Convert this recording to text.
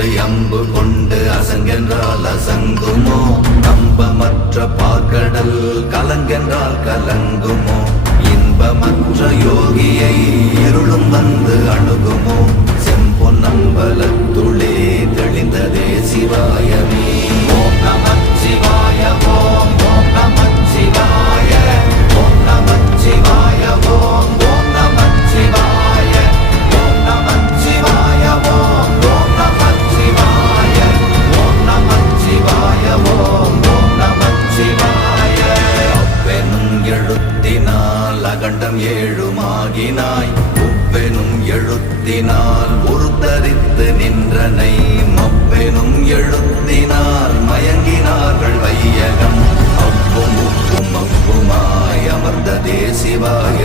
தொட்டு அம்பு கொண்டு அசங்கென்றால் அசங்குமோ? நம்பமற்ற பார்க்கடல் கலங்கென்றால் கலங்குமோ? இன்பமற்ற யோகியை இருளும் வந்து அணுகுமோ? செம்பொன்னம்பலத்துளே தெளிந்ததே சிவாயமே. ஓம் நமச்சிவாய ஓம் ஓம் நமச்சிவாய ஓம் நமச்சிவாய ஓம் ஓம் நமச்சிவாய ஓம் நமச்சிவாய ஓம் ஓம் நமச்சிவாய ஓம் நமச்சிவாய ஓம் ஓம் நமச்சிவாய. அப்பெனும் எழுத்தினால் அகண்டம் ஏழுமாகினாய், உப்பெனும் எழுத்தினால் உருத்தரித்து நின்றனை, மப்பெனும் எழுத்தினால் மயங்கினார்கள் வையகம். அப்பும் உப்பும் அப்புமாய் அமர்ந்ததே சிவாய.